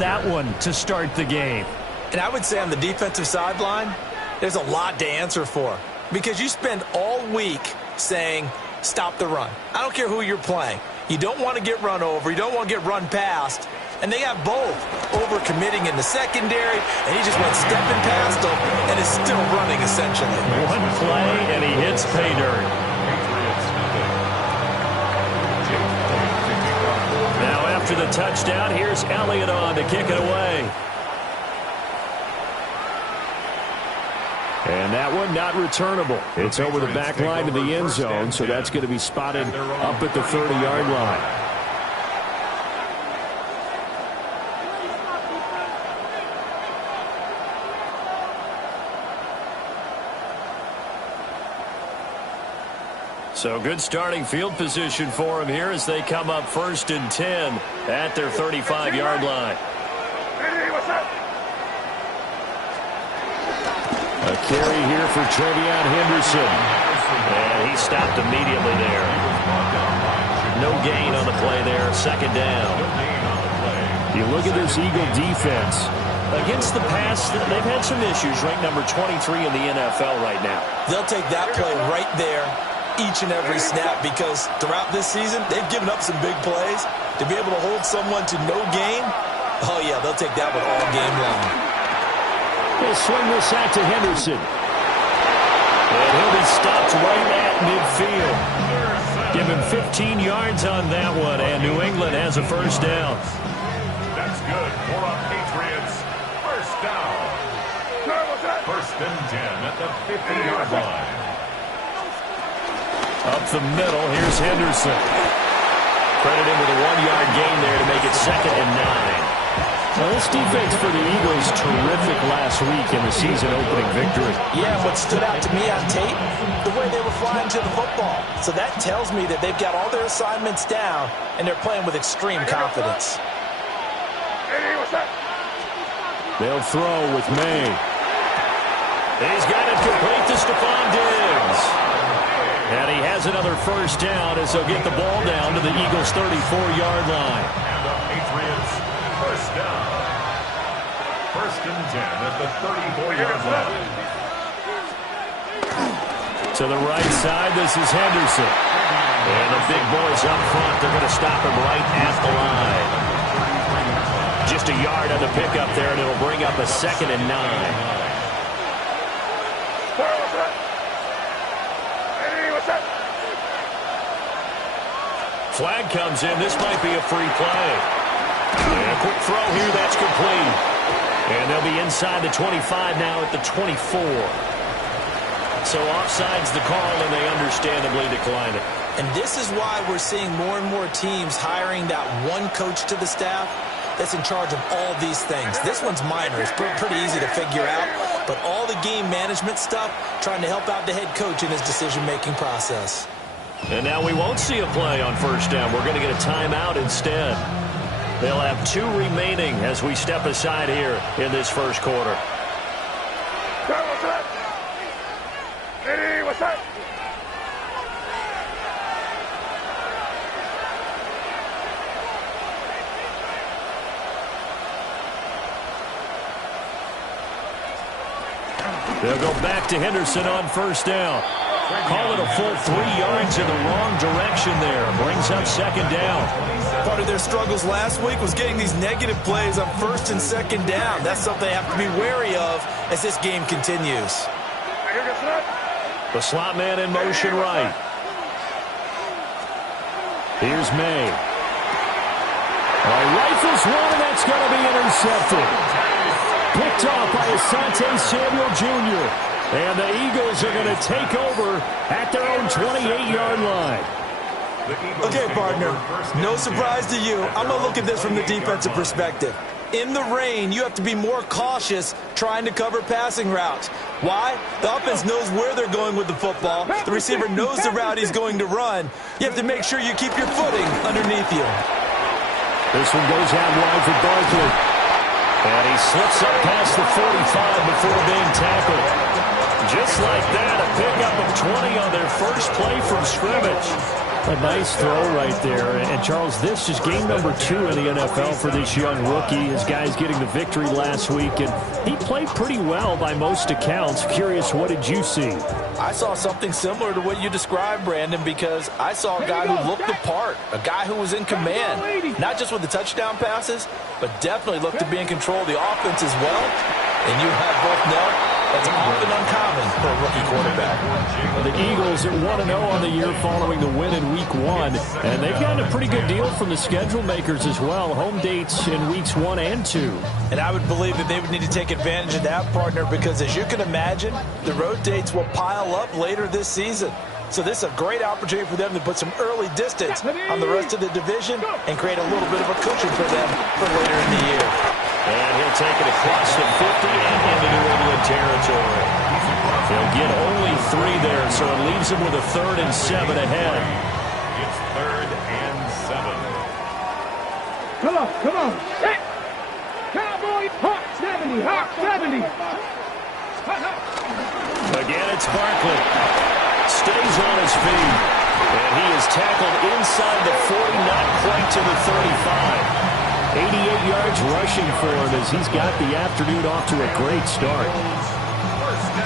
that one to start the game. And I would say on the defensive sideline, there's a lot to answer for because you spend all week saying, stop the run. I don't care who you're playing. You don't want to get run over. You don't want to get run past. And they have both over-committing in the secondary, and he just went stepping past them and is still running, essentially. One play, and he hits pay dirt. Now after the touchdown, here's Elliott on to kick it away. And that one not returnable. It's over the back line to the end zone, so that's going to be spotted up at the 30-yard line. So good starting field position for him here as they come up 1st and 10 at their 35-yard line. A carry here for Trevion Henderson. And he stopped immediately there. No gain on the play there. 2nd down. You look at this Eagle defense. Against the pass, they've had some issues. Ranked number 23 in the NFL right now. They'll take that play right there each and every snap because throughout this season, they've given up some big plays. To be able to hold someone to no gain, oh, yeah, they'll take that one all game long. He'll swing this out to Henderson. And he'll be stopped right at midfield. Give him 15 yards on that one, and New England has a 1st down. That's good for a Patriots 1st down. 1st and 10 at the 50-yard line. Up the middle, here's Henderson. Credit him with a 1-yard gain there to make it 2nd and 9. Well, this defense for the Eagles terrific last week in the season-opening victory. Yeah, what stood out to me on tape, the way they were flying to the football. So that tells me that they've got all their assignments down, and they're playing with extreme confidence. They'll throw with May. He's got it complete to Stephon Diggs. And he has another 1st down as they'll get the ball down to the Eagles' 34-yard line. And the Patriots 1st down. 1st and 10 at the 34-yard line. To the right side, this is Henderson. And the big boys up front, they're going to stop him right at the line. Just a yard on the pickup there, and it'll bring up a 2nd and 9. Flag comes in. This might be a free play. And a quick throw here. That's complete. And they'll be inside the 25 now at the 24. So offside's the call, and they understandably decline it. And this is why we're seeing more and more teams hiring that one coach to the staff that's in charge of all these things. This one's minor. It's pretty easy to figure out. But all the game management stuff, trying to help out the head coach in his decision-making process. And now we won't see a play on 1st down. We're going to get a timeout instead. They'll have 2 remaining as we step aside here in this 1st quarter. They'll go back to Henderson on 1st down. Call it a full 3 yards in the wrong direction there. Brings up 2nd down. Part of their struggles last week was getting these negative plays on 1st and 2nd down. That's something they have to be wary of as this game continues. The slot man in motion right. Here's May. Rifles one, and that's going to be intercepted. Picked off by Asante Samuel Jr., and the Eagles are going to take over at their own 28-yard line. Okay, partner, no surprise to you. I'm going to look at this from the defensive perspective. In the rain, you have to be more cautious trying to cover passing routes. Why? The offense knows where they're going with the football. The receiver knows the route he's going to run. You have to make sure you keep your footing underneath you. This one goes out wide for Barkley. And he slips up past the 45 before being tackled. Just like that, a pickup of 20 on their first play from scrimmage. A nice throw right there. And, Charles, this is game number 2 in the NFL for this young rookie. His guys getting the victory last week, and he played pretty well by most accounts. Curious, what did you see? I saw something similar to what you described, Brandon, because I saw a guy who looked the part, a guy who was in command, not just with the touchdown passes, but definitely looked to be in control of the offense as well. And you have both know that's often uncommon for a rookie quarterback. The Eagles are 1-0 on the year following the win in Week 1, and they've gotten a pretty good deal from the schedule makers as well. Home dates in Weeks 1 and 2. And I would believe that they would need to take advantage of that, partner, because as you can imagine, the road dates will pile up later this season. So this is a great opportunity for them to put some early distance on the rest of the division and create a little bit of a cushion for them for later in the year. And he'll take it across the 50 and into New England territory. They'll get only 3 there, so it leaves them with a 3rd and 7 ahead. It's 3rd and 7. Come on. Set. Cowboys, Hawk 70, Hawk 70. Again, it's Barkley. Stays on his feet. And he is tackled inside the 40, not quite to the 35. 88 yards rushing for him as he's got the afternoon off to a great start.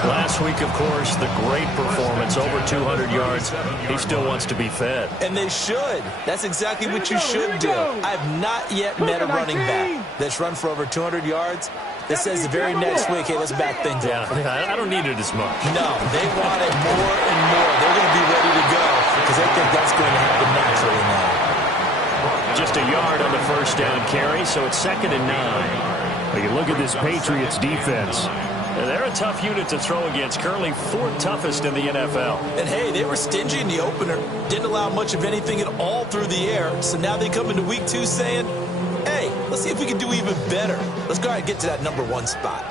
Last week, of course, the great performance, over 200 yards. He still wants to be fed. And they should. That's exactly what you should do. I have not yet met a running back that's run for over 200 yards that says the very next week, hey, let's back things up. Yeah, I don't need it as much. No, they want it more and more. They're going to be ready to go because they think that's going to happen naturally now. Just a yard on the first down carry, so it's 2nd and 9. But you look at this Patriots defense. And they're a tough unit to throw against, currently 4th toughest in the NFL. And, hey, they were stingy in the opener, didn't allow much of anything at all through the air. So now they come into Week 2 saying, hey, let's see if we can do even better. Let's go ahead and get to that number 1 spot.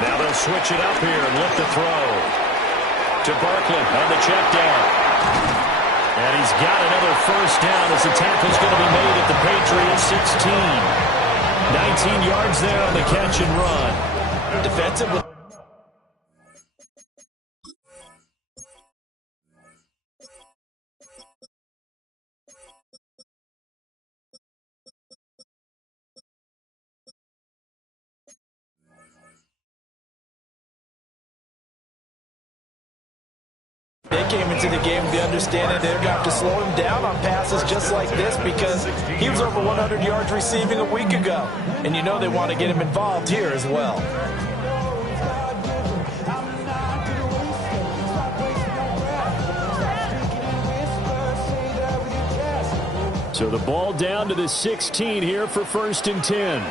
Now they'll switch it up here and look to throw. To Barkley on the check down. And he's got another first down as the tackle's going to be made at the Patriots 16. 19 yards there on the catch and run. Defensively. They came into the game with the understanding they're going to have to slow him down on passes just like this because he was over 100 yards receiving a week ago. And you know they want to get him involved here as well. So the ball down to the 16 here for 1st and 10.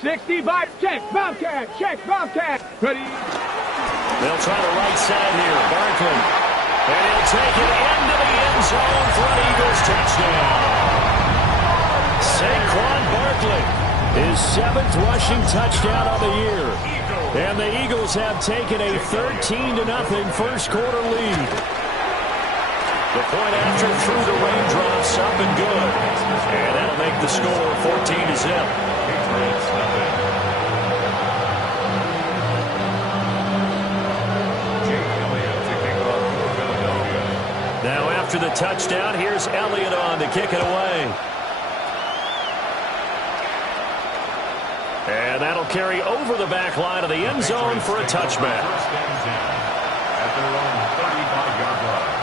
65, check, Bobcat, ready. They'll try the right side here, Barkley. And he'll take it into the end zone for an Eagles touchdown. Saquon Barkley, his 7th rushing touchdown on the year. And the Eagles have taken a 13-0 first quarter lead. The point after through the raindrops, up and good. And that'll make the score 14-0. Now after the touchdown, here's Elliott on to kick it away. And that'll carry over the back line of the end zone for a touchback. At their own 35-yard line.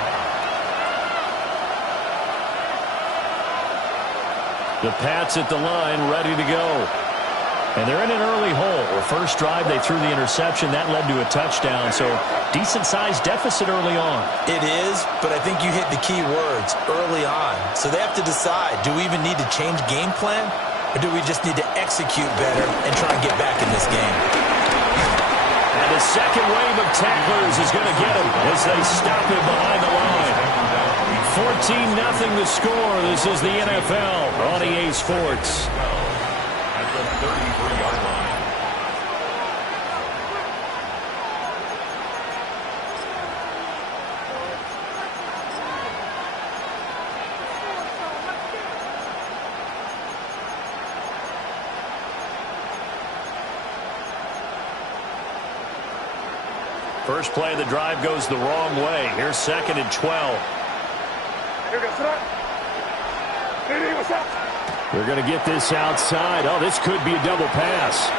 The Pats at the line, ready to go. And they're in an early hole. The first drive, they threw the interception. That led to a touchdown. So decent-sized deficit early on. It is, but I think you hit the key words, early on. So they have to decide, do we even need to change game plan? Or do we just need to execute better and try and get back in this game? And the second wave of tacklers is going to get him as they stop him behind the line. 14-0 the score. This is the NFL on EA Sports. At the 33-yard line. First play of the drive goes the wrong way. Here's 2nd and 12. They're going to get this outside. Oh, this could be a double pass.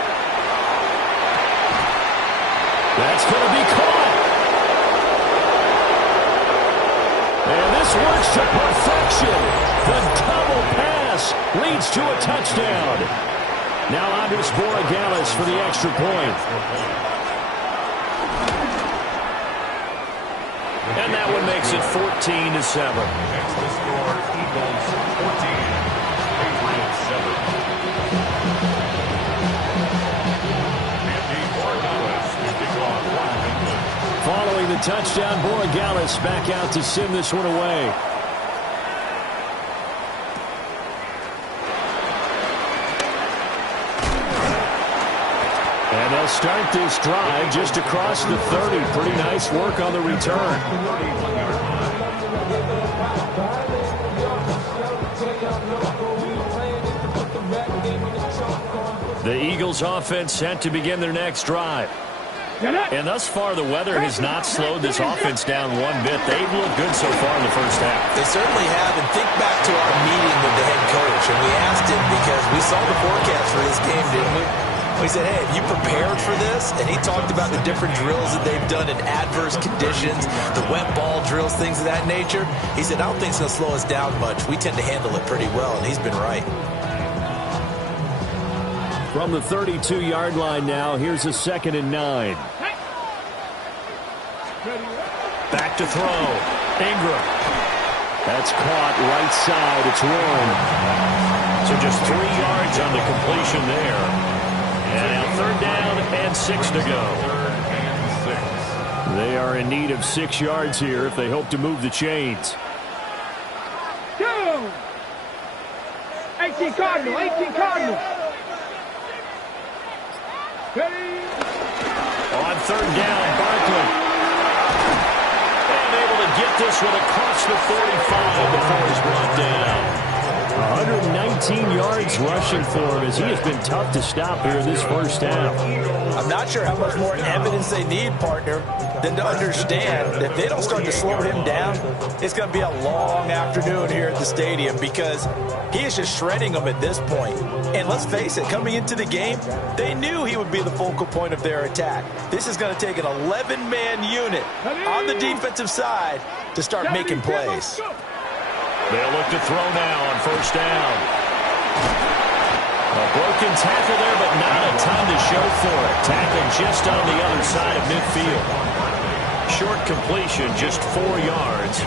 That's going to be caught. And this works to perfection. The double pass leads to a touchdown. Now Andres Borregales for the extra point. And that one makes it 14-7. Next to score, Eagles 14, Patriots 7. Following the touchdown, Borregales back out to send this one away. And they'll start this drive just across the 30. Pretty nice work on the return. The Eagles offense set to begin their next drive. And thus far, the weather has not slowed this offense down one bit. They've looked good so far in the first half. They certainly have. And think back to our meeting with the head coach. And we asked him because we saw the forecast for this game, didn't we? We said, hey, have you prepared for this? And he talked about the different drills that they've done in adverse conditions, the wet ball drills, things of that nature. He said, I don't think it's going to slow us down much. We tend to handle it pretty well, and he's been right. From the 32-yard line now, here's a 2nd and 9. Back to throw. Ingram. That's caught right side. It's Warren. So just 3 yards on the completion there. And now 3rd down and 6 to go. They are in need of 6 yards here if they hope to move the chains. 18 Cardinal, 18 Cardinal. On 3rd down, Barkley. And able to get this one across the 45 before he's brought down. 119 yards rushing for him as he has been tough to stop here in this first half. I'm not sure how much more evidence they need, partner, than to understand that if they don't start to slow him down, it's going to be a long afternoon here at the stadium because he is just shredding them at this point. And let's face it, coming into the game, they knew he would be the focal point of their attack. This is going to take an 11-man unit on the defensive side to start making plays. They'll look to throw now on 1st down. A broken tackle there, but not a ton to show for it. Tackle just on the other side of midfield. Short completion, just 4 yards,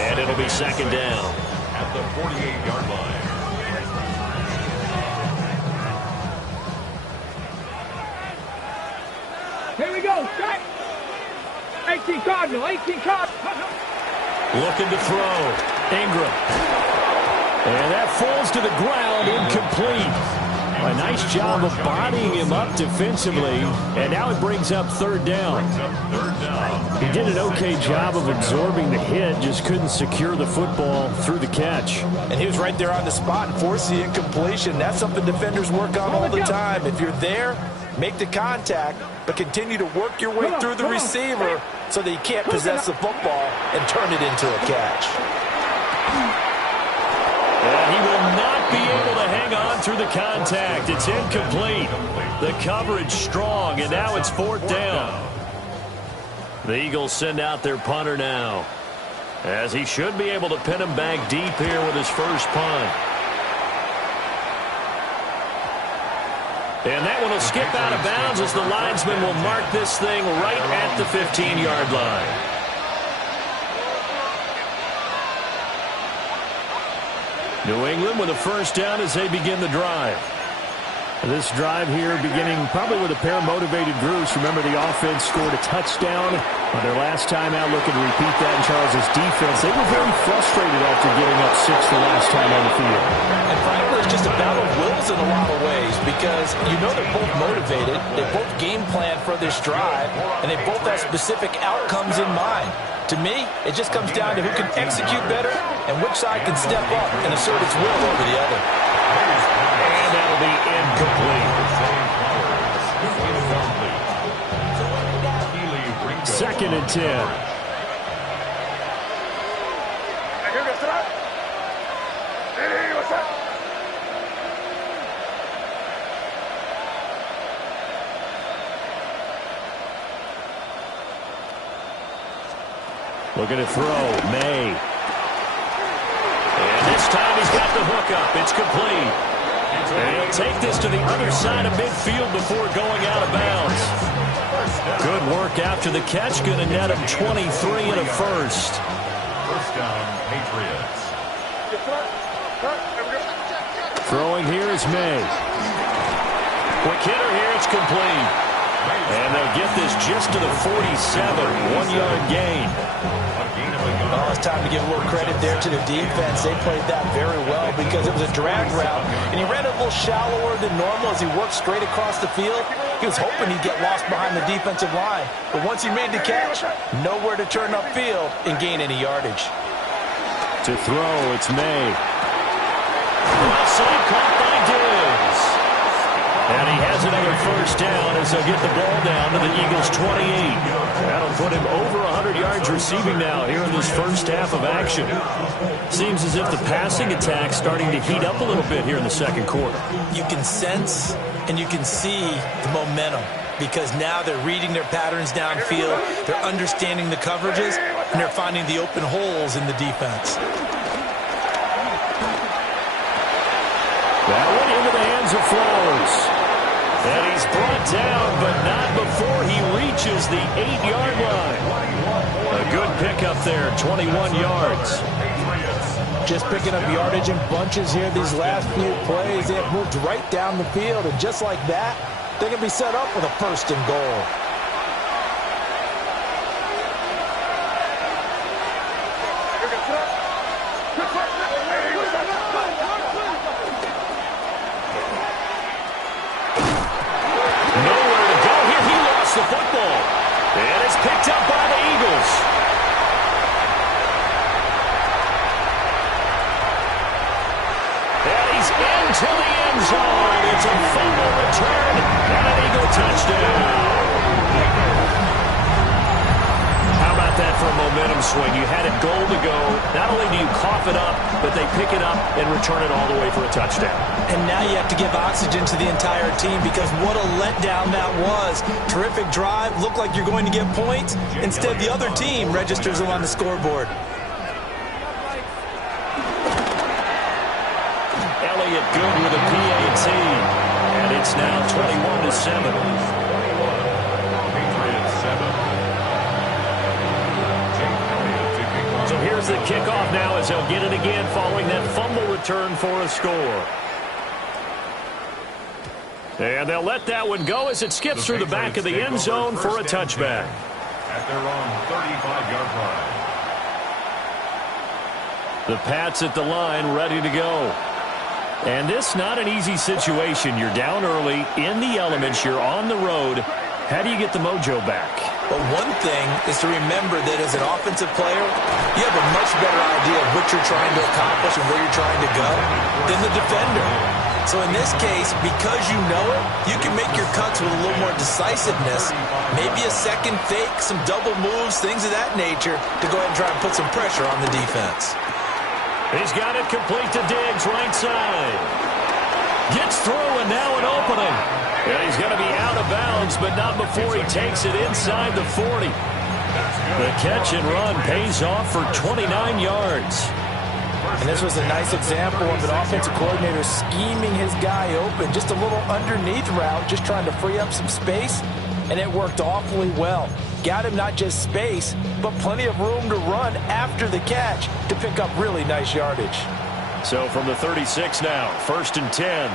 and it'll be 2nd down. At the 48-yard line. Here we go, set. 18 Cardinal, 18 Cardinal. Looking to throw. Ingram. And that falls to the ground, incomplete. A nice job of bodying him up defensively, and now it brings up 3rd down. He did an okay job of absorbing the hit, just couldn't secure the football through the catch. And he was right there on the spot and forced the incompletion. That's something defenders work on all the time. If you're there, make the contact, but continue to work your way through the receiver so that you can't possess the football and turn it into a catch. And he will not be able to hang on through the contact. It's incomplete. The coverage strong, and now it's 4th down. The Eagles send out their punter now, as he should be able to pin him back deep here with his first punt. And that one will skip out of bounds as the linesman will mark this thing right at the 15-yard line. New England with a 1st down as they begin the drive. This drive here beginning probably with a pair of motivated groups. Remember, the offense scored a touchdown on their last time out. Looking to repeat that in Charles' defense. They were very frustrated after giving up 6 the last time on the field. And frankly, it's just a battle of wills in a lot of ways because you know they're both motivated. They both game plan for this drive, and they both have specific outcomes in mind. To me, it just comes down to who can execute better and which side can step up and assert its will over the other. And that'll be incomplete. 2nd and 10. Looking to throw, May. And this time he's got the hook up. It's complete. And he'll take this to the other side of midfield before going out of bounds. Good work after the catch. Going to net him 23 and a first. First down, Patriots. Throwing here is May. Quick hitter here. It's complete. And they'll get this just to the 47. 1-yard gain. Oh, it's time to give a little credit there to the defense. They played that very well because it was a drag route, and he ran it a little shallower than normal as he worked straight across the field. He was hoping he'd get lost behind the defensive line, but once he made the catch, nowhere to turn upfield and gain any yardage. To throw, it's May. Left side caught by Diggs. And he has another first down as they'll get the ball down to the Eagles' 28. That'll put him over 100 yards receiving now here in this first half of action. Seems as if the passing attack's starting to heat up a little bit here in the second quarter. You can sense and you can see the momentum because now they're reading their patterns downfield, they're understanding the coverages, and they're finding the open holes in the defense. That one into the hands of Flowers. And he's brought down, but not before he reaches the 8-yard line. A good pickup there, 21 yards. Just picking up yardage in bunches here these last few plays. They have moved right down the field, and just like that, they can be set up with a first and goal. Picked up by the Eagles. And he's into the end zone. It's a fumble return and an Eagle touchdown. How about that for a momentum swing? You had it goal to go. Not only do you cough it up, but they pick it up and return it all the way for a touchdown. And now you have to give oxygen to the entire team because what a letdown that was. Terrific drive. Looked like you're going to get points. Instead, the other team registers them on the scoreboard. Elliott good with a PAT. And it's now 21-7. So here's the kickoff now as they'll get it again following that fumble return for a score. And they'll let that one go as it skips through the back of the end zone for a touchback. At their own 35-yard line. The Pats at the line ready to go. And this not an easy situation. You're down early, in the elements, you're on the road. How do you get the mojo back? Well, one thing is to remember that as an offensive player, you have a much better idea of what you're trying to accomplish and where you're trying to go than the defender. So in this case, because you know it, you can make your cuts with a little more decisiveness, maybe a second fake, some double moves, things of that nature, to go ahead and try and put some pressure on the defense. He's got it complete to Diggs, right side. Gets through and now an opening. And he's going to be out of bounds, but not before he takes it inside the 40. The catch and run pays off for 29 yards. And this was a nice example of an offensive coordinator scheming his guy open. Just a little underneath route, just trying to free up some space, and it worked awfully well. Got him not just space, but plenty of room to run after the catch to pick up really nice yardage. So from the 36 now, 1st and 10.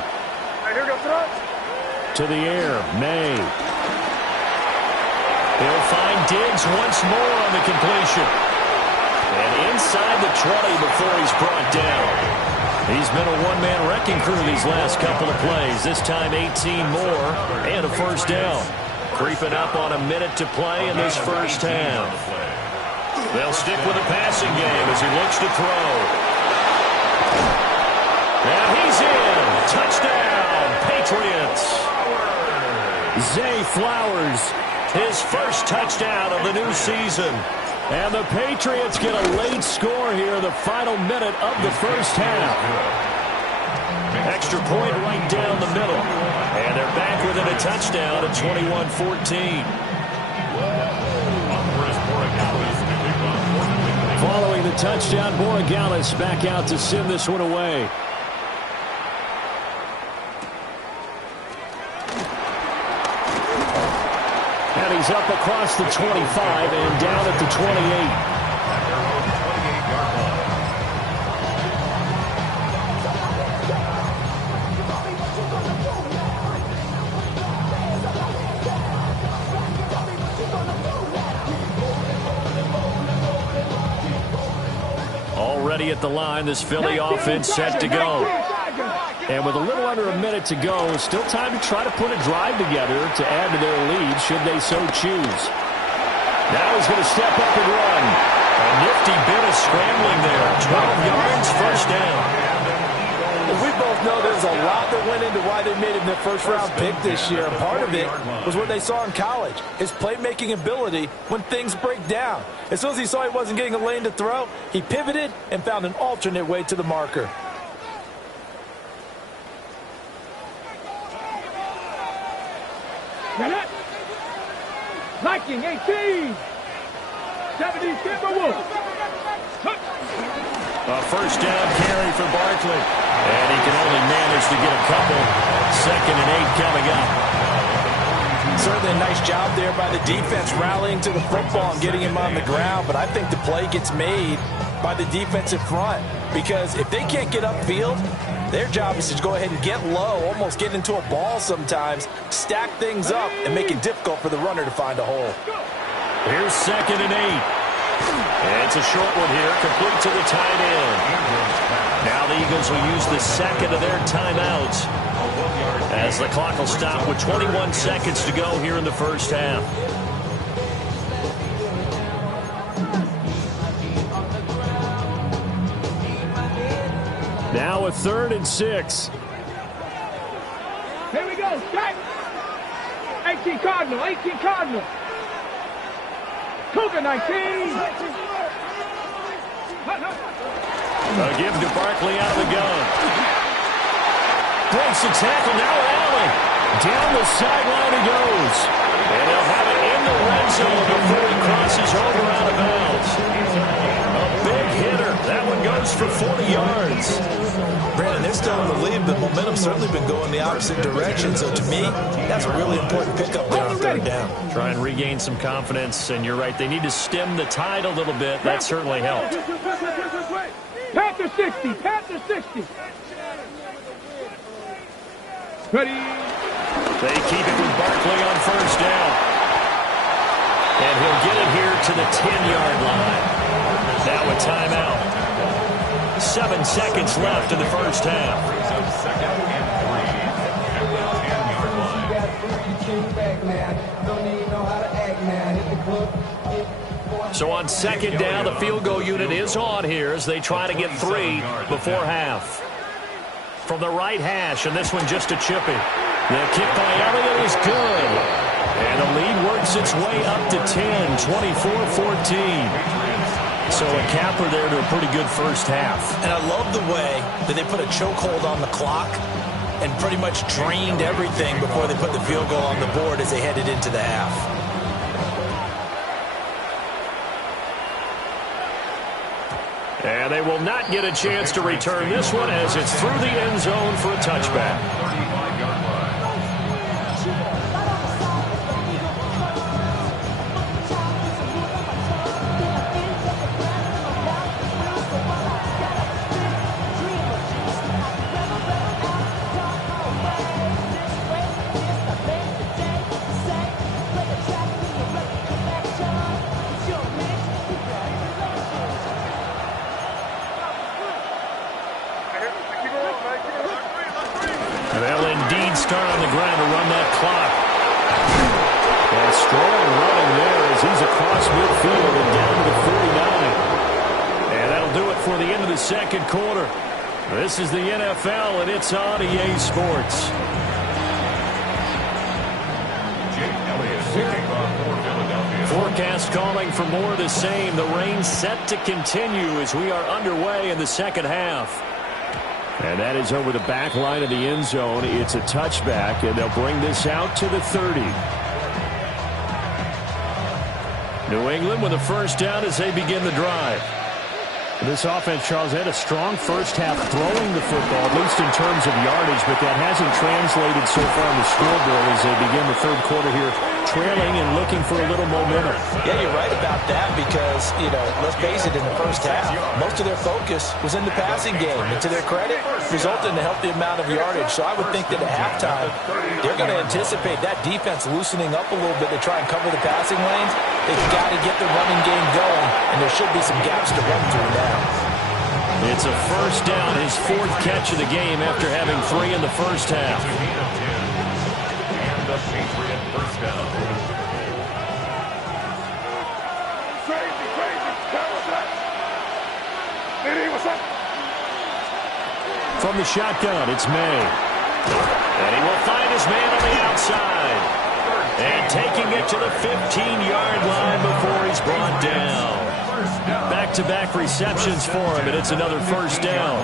To the air, May. He'll find Diggs once more on the completion. And inside the 20 before he's brought down. He's been a one-man wrecking crew these last couple of plays. This time 18 more and a first down. Creeping up on a minute to play in this first half. They'll stick with the passing game as he looks to throw. And he's in. Touchdown, Patriots. Zay Flowers His first touchdown of the new season. And the Patriots get a late score here in the final minute of the first half. Extra point right down the middle. And they're back within a touchdown at 21-14. Following the touchdown, Borregales back out to send this one away. And he's up across the 25 and down at the 28. Already at the line, this Philly offense set to go. And with a little under a minute to go, still time to try to put a drive together to add to their lead should they so choose. Now he's going to step up and run. A nifty bit of scrambling there. 12 yards, first down. We both know there's a lot that went into why they made him their first-round pick this year. And part of it was what they saw in college, his playmaking ability when things break down. As soon as he saw he wasn't getting a lane to throw, he pivoted and found an alternate way to the marker. Liking 18. 70 Timberwolves. A first down carry for Barkley. And he can only manage to get a couple. 2nd and 8 coming up. Certainly a nice job there by the defense rallying to the football and getting him on the ground. But I think the play gets made by the defensive front. Because if they can't get upfield, their job is to go ahead and get low, almost get into a ball sometimes, stack things up, and make it difficult for the runner to find a hole. Here's 2nd and 8. And it's a short one here, complete to the tight end. Now the Eagles will use the second of their timeouts as the clock will stop with 21 seconds to go here in the first half. Now a 3rd and 6. Here we go. Strike. 18 Cardinal. 18 Cardinal. Cougar 19. A give to Barkley out of the gun. Breaks the tackle. Now Allen. Down the sideline he goes. And they'll have it in the red zone before he crosses over out of bounds. A big hitter. That one goes for 40 yards. Brandon, they're still in the lead, but momentum's certainly been going the opposite direction. So to me, that's a really important pickup there on 3rd down. Try and regain some confidence, and you're right. They need to stem the tide a little bit. That certainly helped. Panther 60. Panther 60. Ready. They keep it with Barkley on 1st down. And he'll get it here to the 10-yard line. Now a timeout. 7 seconds left in the first half. So on 2nd down, the field goal unit is on here as they try to get 3 before half. From the right hash, and this one just a chippy. The kick by Elliott is good. And the lead works its way up to 10, 24-14. So a capper there to a pretty good first half. And I love the way that they put a chokehold on the clock and pretty much drained everything before they put the field goal on the board as they headed into the half. And they will not get a chance to return this one as it's through the end zone for a touchback. They'll indeed start on the ground to run that clock. And strong running there as he's across midfield and down to the 49. And that'll do it for the end of the second quarter. This is the NFL, and it's on EA Sports. Jake Elliott, Forecast calling for more of the same. The rain set to continue as we are underway in the second half. And that is over the back line of the end zone. It's a touchback, and they'll bring this out to the 30. New England with a first down as they begin the drive. This offense, Charles, had a strong first half throwing the football, at least in terms of yardage, but that hasn't translated so far on the scoreboard as they begin the third quarter here, trailing and looking for a little momentum. Yeah, you're right about that because, let's face it, in the first half, most of their focus was in the passing game. And to their credit, resulted in a healthy amount of yardage. So I would think that at halftime, they're going to anticipate that defense loosening up a little bit to try and cover the passing lanes. They've got to get the running game going, and there should be some gaps to run through now. It's a first down, his fourth catch of the game after having 3 in the first half. And the Patriot first down. From the shotgun, it's May. And he will find his man on the outside. And taking it to the 15-yard line before he's brought down. Back-to-back receptions for him, and it's another first down.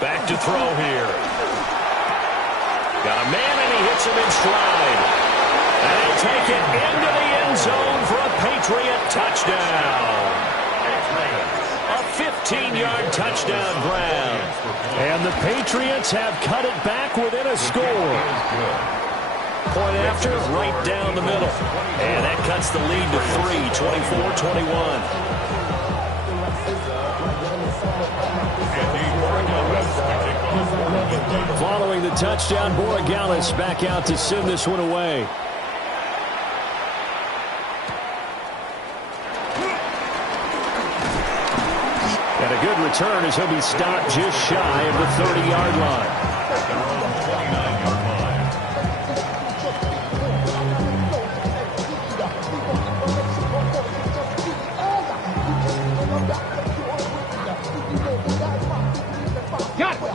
Back to throw here. Got a man, and he hits him in stride. And he'll take it into the end zone for a Patriot touchdown. A 15-yard touchdown grab. And the Patriots have cut it back within a score. Point after, right down the middle. And that cuts the lead to 3, 24-21. Following the touchdown, Borregales back out to send this one away. And a good return as he'll be stopped just shy of the 30-yard line.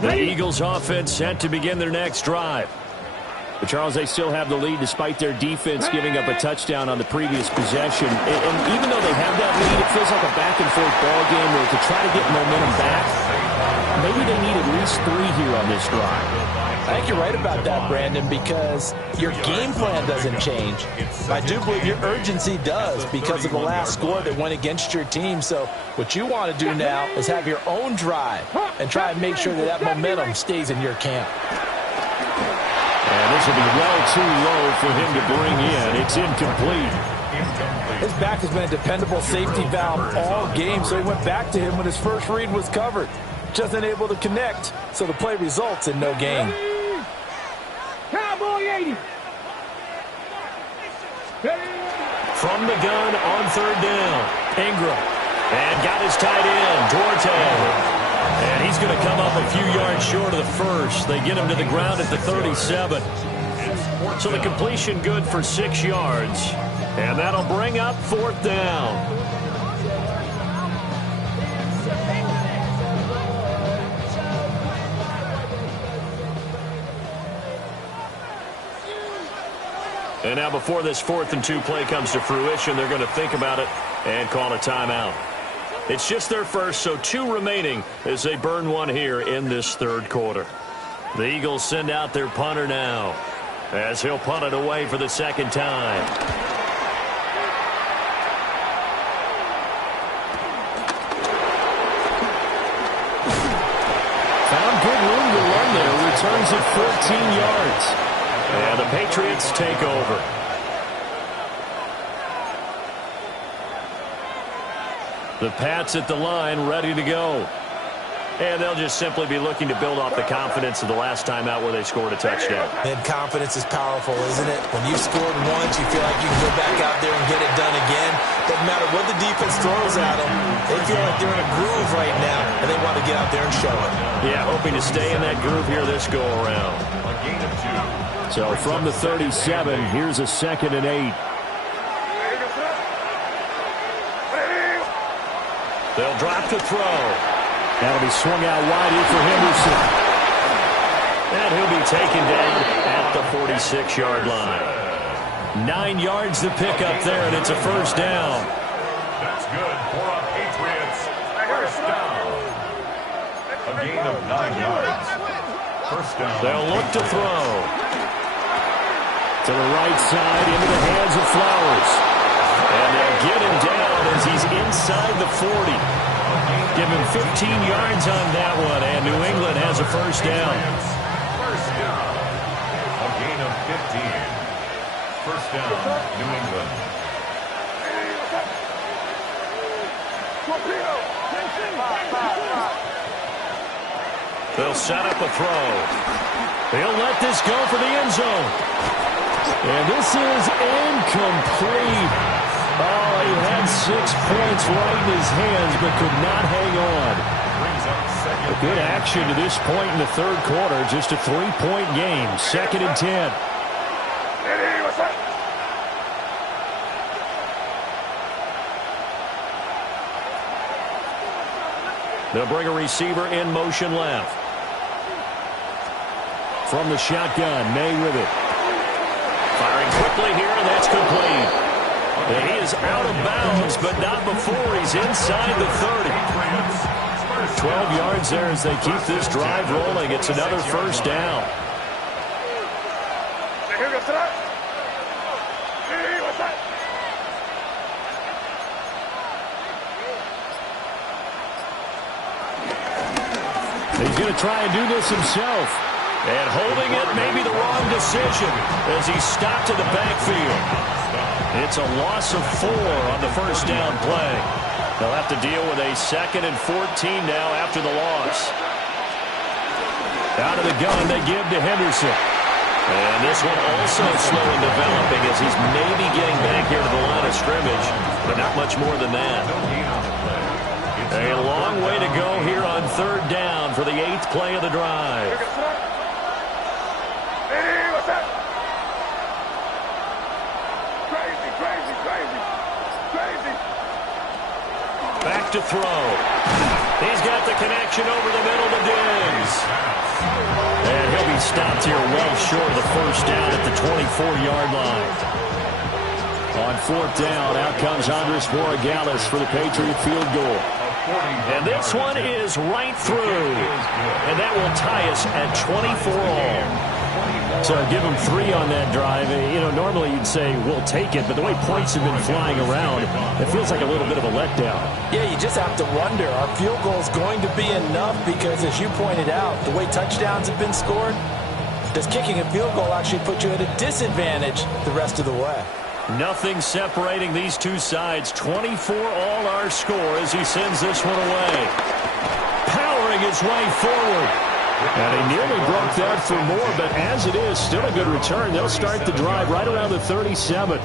The Eagles offense set to begin their next drive. But Charles, they still have the lead despite their defense giving up a touchdown on the previous possession. And even though they have that lead, it feels like a back-and-forth ball game where to try to get momentum back, maybe they need at least 3 here on this drive. I think you're right about that, Brandon, because your game plan doesn't change. I do believe your urgency does because of the last score that went against your team. So what you want to do now is have your own drive and try and make sure that that momentum stays in your camp. And this will be well too low for him to bring in. It's incomplete. His back has been a dependable safety valve all game, so he went back to him when his first read was covered. Just unable to connect, so the play results in no gain. Cowboy 80. From the gun on third down, Ingram. And got his tight end, Duarte. And he's going to come up a few yards short of the first. They get him to the ground at the 37. So the completion good for 6 yards. And that'll bring up fourth down. And now before this 4th and 2 play comes to fruition, they're going to think about it and call a timeout. It's just their first, so 2 remaining as they burn one here in this third quarter. The Eagles send out their punter now as he'll punt it away for the second time. Found good room to run there. Returns at 14 yards. And the Patriots take over. The Pats at the line, ready to go. And they'll just simply be looking to build off the confidence of the last time out where they scored a touchdown. And confidence is powerful, isn't it? When you've scored once, you feel like you can go back out there and get it done again. Doesn't matter what the defense throws at them. They feel like they're in a groove right now, and they want to get out there and show it. Yeah, hoping to stay in that groove here this go-around. So from the 37, here's a 2nd and 8. They'll drop to throw. That'll be swung out wide here for Henderson. And he'll be taken down at the 46-yard line. 9 yards to pick up there, and it's a first down. That's good for a Patriots first down. A gain of 9 yards. First down. They'll look to throw. To the right side, into the hands of Flowers. And they'll get him down as he's inside the 40. Give him 15 yards on that one, and New England has a first down. First down. A gain of 15. First down, New England. They'll set up a throw. They'll let this go for the end zone. And this is incomplete. Oh, he had 6 points right in his hands, but could not hang on. A good action to this point in the third quarter. Just a 3-point game. 2nd and 10. They'll bring a receiver in motion left. From the shotgun, May with it. Firing quickly here, and that's complete. And he is out of bounds, but not before he's inside the 30. 12 yards there as they keep this drive rolling. It's another first down. He's going to try and do this himself. And holding it may be the wrong decision as he's stopped in the backfield. It's a loss of 4 on the first down play. They'll have to deal with a 2nd and 14 now after the loss. Out of the gun, they give to Henderson. And this one also slow in developing as he's maybe getting back here to the line of scrimmage, but not much more than that. A long way to go here on 3rd down for the 8th play of the drive. Back to throw. He's got the connection over the middle to Diggs. And he'll be stopped here well short of the first down at the 24-yard line. On 4th down, out comes Andres Borregales for the Patriot field goal. And this one is right through. And that will tie us at 24 all. So give them 3 on that drive. You know, normally you'd say, we'll take it, but the way points have been flying around, it feels like a little bit of a letdown. Yeah, you just have to wonder, are field goals going to be enough? Because as you pointed out, the way touchdowns have been scored, does kicking a field goal actually put you at a disadvantage the rest of the way? Nothing separating these two sides. 24 all our score as he sends this one away. Powering his way forward. And he nearly broke that for more, but as it is, still a good return. They'll start the drive right around the 37.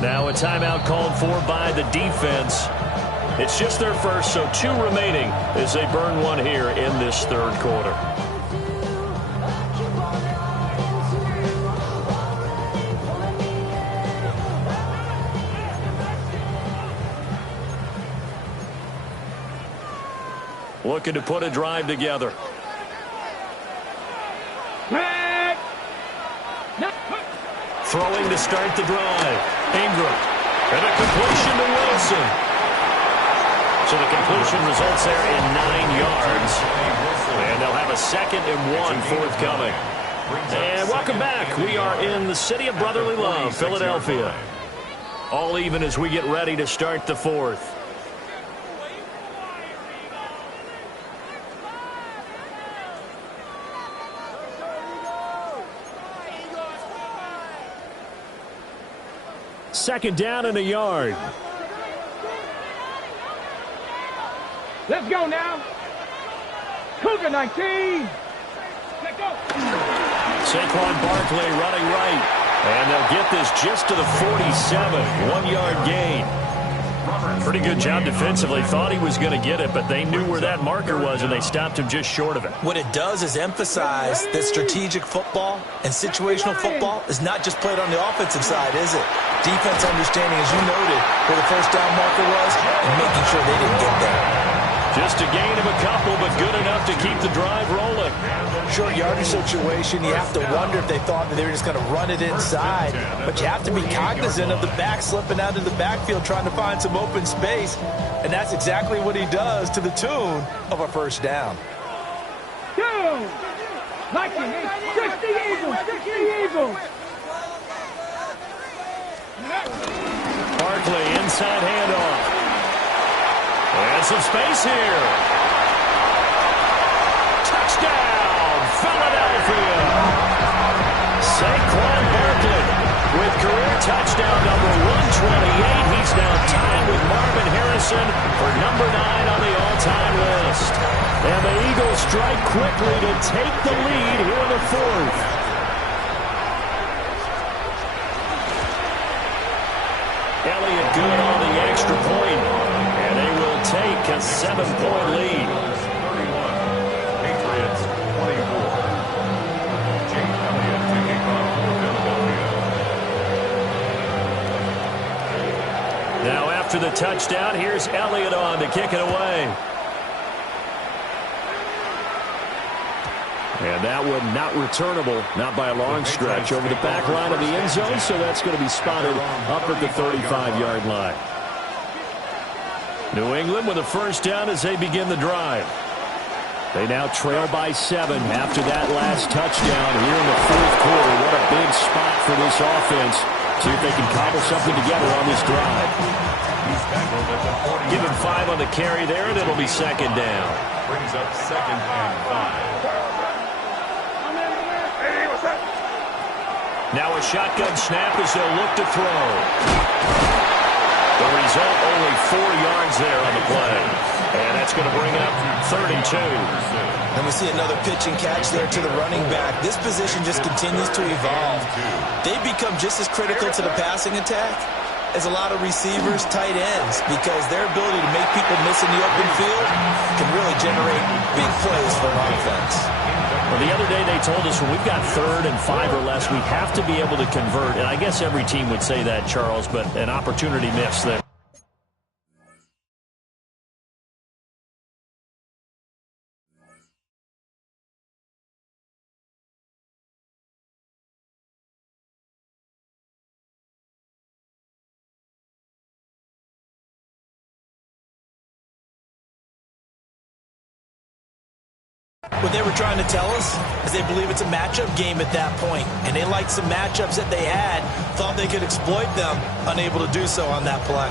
Now a timeout called for by the defense. It's just their first, so 2 remaining as they burn one here in this third quarter. Looking to put a drive together. Throwing to start the drive. Ingram. And a completion to Wilson. So the completion results there in 9 yards. And they'll have a 2nd and 1 forthcoming. And welcome back. We are in the city of brotherly love, Philadelphia. All even as we get ready to start the 4th. Second down and a yard. Let's go now. Cougar 19. Let's go. Saquon Barkley running right. And they'll get this just to the 47. 1-yard gain. Pretty good job defensively. Thought he was going to get it, but they knew where that marker was, and they stopped him just short of it. What it does is emphasize that strategic football and situational football is not just played on the offensive side, is it? Defense understanding, as you noted, where the first down marker was and making sure they didn't get there. Just a gain of a couple, but good enough to keep the drive rolling. Short yardage situation, you have to wonder if they thought that they were just going to run it inside. But you have to be cognizant of the back slipping out of the backfield trying to find some open space. And that's exactly what he does to the tune of a first down. 2. 60 Eagles. 60 Eagles. Barkley, inside handoff. And some space here. Touchdown, Philadelphia. Saquon Barkley with career touchdown number 128. He's now tied with Marvin Harrison for number 9 on the all-time list. And the Eagles strike quickly to take the lead here in the fourth. Elliott good on the extra point, and they will take a 7-point lead. 31, Patriots 24. Jake Elliott taking off for Philadelphia. Now after the touchdown, here's Elliott on to kick it away. And that one not returnable, not by a long stretch, over the back line of the end zone, so that's going to be spotted up at the 35-yard line. New England with a first down as they begin the drive. They now trail by 7 after that last touchdown here in the fourth quarter. What a big spot for this offense. See if they can cobble something together on this drive. Give him 5 on the carry there, and it'll be second down. Brings up 2nd and 5. Now a shotgun snap as they'll look to throw. The result, only 4 yards there on the play. And that's going to bring it up 3rd and 2. And we see another pitch and catch there to the running back. This position just continues to evolve. They become just as critical to the passing attack as a lot of receivers, tight ends, because their ability to make people miss in the open field can really generate big plays for an offense. Well, the other day they told us when we've got 3rd and 5 or less, we have to be able to convert. And I guess every team would say that, Charles, but an opportunity missed there. What they were trying to tell us is they believe it's a matchup game at that point, and they liked some matchups that they had, thought they could exploit them, unable to do so on that play.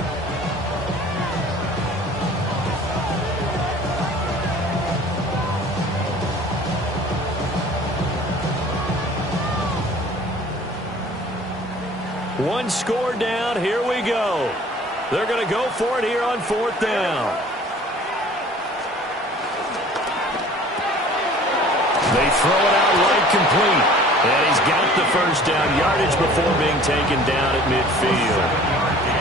One score down, here we go. They're going to go for it here on 4th down. They throw it out right complete. And he's got the first down yardage before being taken down at midfield.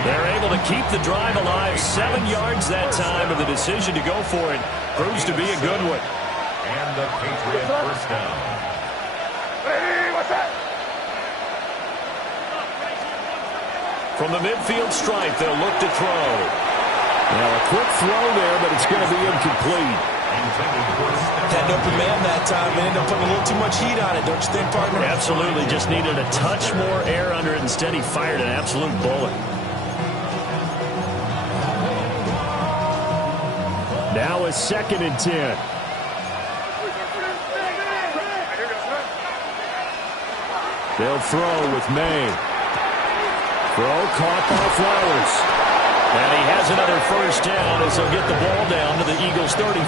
They're able to keep the drive alive, 7 yards that time, and the decision to go for it proves to be a good one. And the Patriot first down. Hey, what's that? From the midfield stripe, they'll look to throw. Now a quick throw there, but it's going to be incomplete. Had an open man that time and ended up putting a little too much heat on it, don't you think, partner? Absolutely. Just needed a touch more air under it. Instead, he fired an absolute bullet. Now a 2nd and 10. They'll throw with May. Throw caught by Flowers. And he has another first down as he'll get the ball down to the Eagles' 35.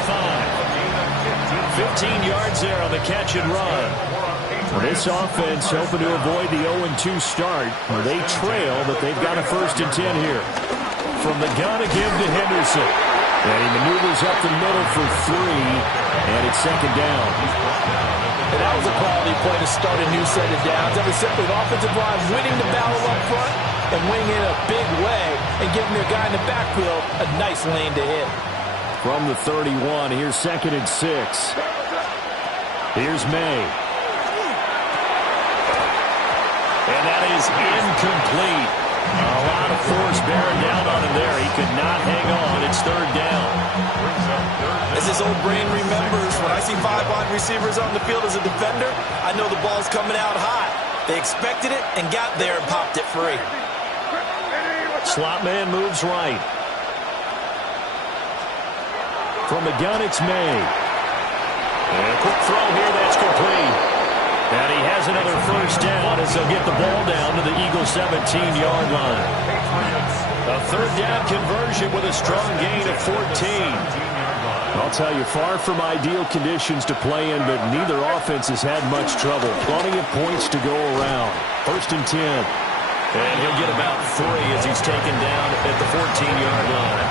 15 yards there on the catch and run. Well, this offense hoping to avoid the 0-2 start. Well, they trail, but they've got a 1st and 10 here. From the gun again to Henderson. And he maneuvers up the middle for 3, and it's 2nd down. And that was a quality play to start a new set of downs. That was simply an offensive line winning the battle up front and wing in a big way and giving their guy in the backfield a nice lane to hit. From the 31, here's 2nd and 6. Here's May. And that is incomplete. A lot of force bearing down on him there. He could not hang on. It's 3rd down. As his old brain remembers, when I see 5 wide receivers on the field as a defender, I know the ball's coming out high. They expected it and got there and popped it free. Slot man moves right. From the gun, it's May. And a quick throw here, that's complete. And he has another 1st down as they'll get the ball down to the Eagles' 17-yard line. A 3rd down conversion with a strong gain of 14. I'll tell you, far from ideal conditions to play in, but neither offense has had much trouble. Plenty of points to go around. 1st and 10. And he'll get about 3 as he's taken down at the 14-yard line.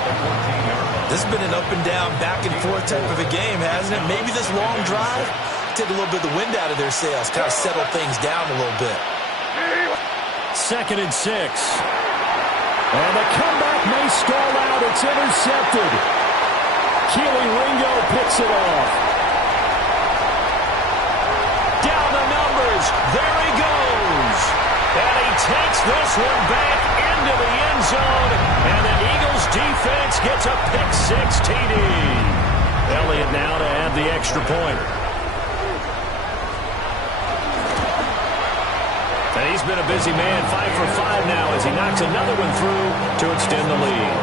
This has been an up and down, back and forth type of a game, hasn't it? Maybe this long drive take a little bit of the wind out of their sails, kind of settle things down a little bit. 2nd and 6. And the comeback may stall out. It's intercepted. Keely Ringo picks it off. Down the numbers. There he goes. And he takes this one back into the end zone. And the Eagles defense gets a pick-6 TD. Elliott now to add the extra point. And he's been a busy man, 5 for 5 now as he knocks another one through to extend the lead.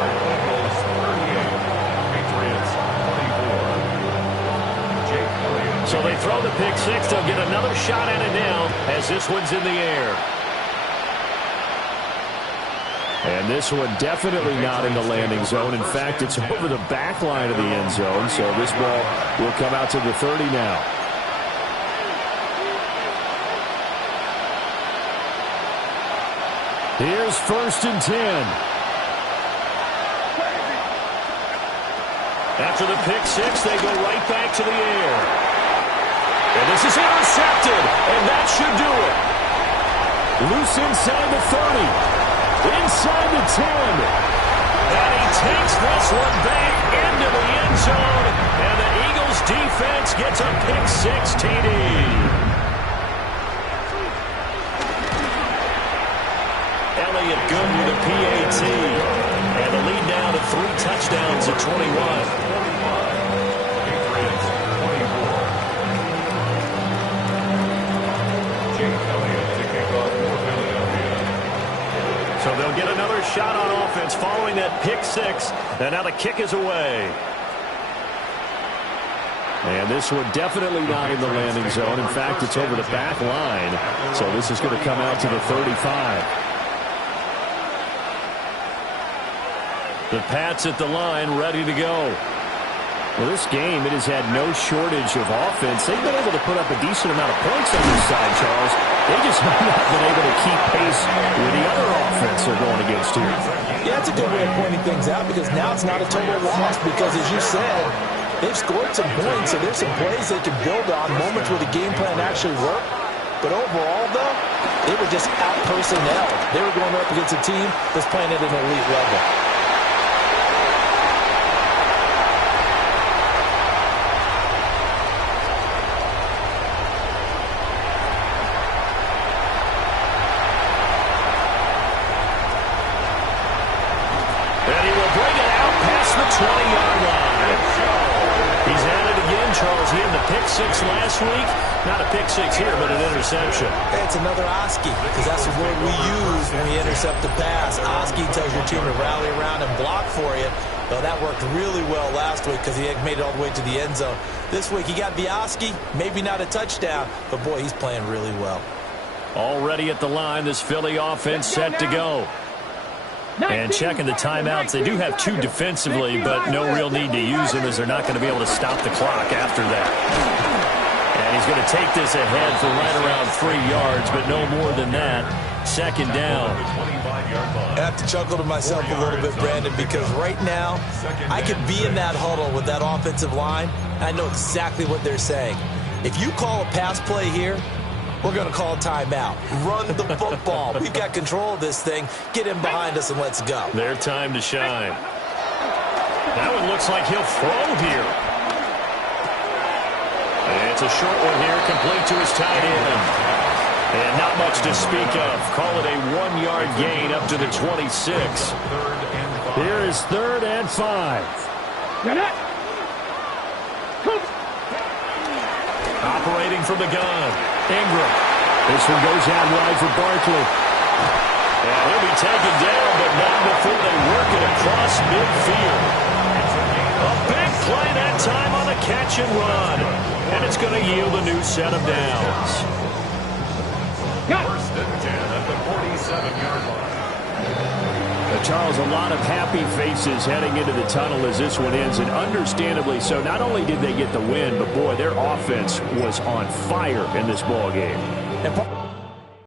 So they throw the pick-6. They'll get another shot at it now as this one's in the air. And this one definitely not in the landing zone. In fact, it's over the back line of the end zone. So this ball will come out to the 30 now. Here's 1st and 10. After the pick-6, they go right back to the air. And this is intercepted, and that should do it. Loose inside the 30. Inside the 10. And he takes this one back into the end zone. And the Eagles defense gets a pick-6 TD. Elliott good with a PAT. And the lead down to 3 touchdowns at 21. So they'll get another shot on offense following that pick-6. And now the kick is away. And this one definitely not in the landing zone. In fact, it's over the back line. So this is going to come out to the 35. The Pats at the line, ready to go. Well, this game, it has had no shortage of offense. They've been able to put up a decent amount of points on this side, Charles. They just have not been able to keep pace with the other offense they're going against here. Yeah, that's a good way of pointing things out because now it's not a total loss because, as you said, they've scored some points, so there's some plays they can build on, moments where the game plan actually worked. But overall, though, they were just out-personnel. They were going up against a team that's playing at an elite level. And he will bring it out past the 20-yard line. He's at it again, Charles. He had the pick-6 last week. Not a pick-6 here, but an interception. It's another Oski, because that's the word we use when we intercept the pass. Oski tells your team to rally around and block for you. Well, that worked really well last week because he had made it all the way to the end zone. This week, he got the Oski, maybe not a touchdown, but boy, he's playing really well. Already at the line, this Philly offense set to go. And checking the timeouts, they do have 2 defensively, but no real need to use them as they're not going to be able to stop the clock after that. And he's going to take this ahead for right around 3 yards, but no more than that. 2nd down. I have to chuckle to myself a little bit, Brandon, because right now, I could be in that huddle with that offensive line. I know exactly what they're saying. If you call a pass play here, we're going to call timeout. Run the football. We've got control of this thing. Get him behind us and let's go. Their time to shine. That one looks like he'll throw here. And it's a short one here, complete to his tight end. And not much to speak of. Call it a 1-yard gain up to the 26. Here is 3rd and 5. Operating from the gun. Ingram. This one goes out wide for Barkley. And he'll be taken down, but not before they work it across midfield. A big play that time on the catch and run. And it's going to yield a new set of downs. First and 10 at the 47-yard line. Charles, a lot of happy faces heading into the tunnel as this one ends, and understandably so. Not only did they get the win, but boy, their offense was on fire in this ball game.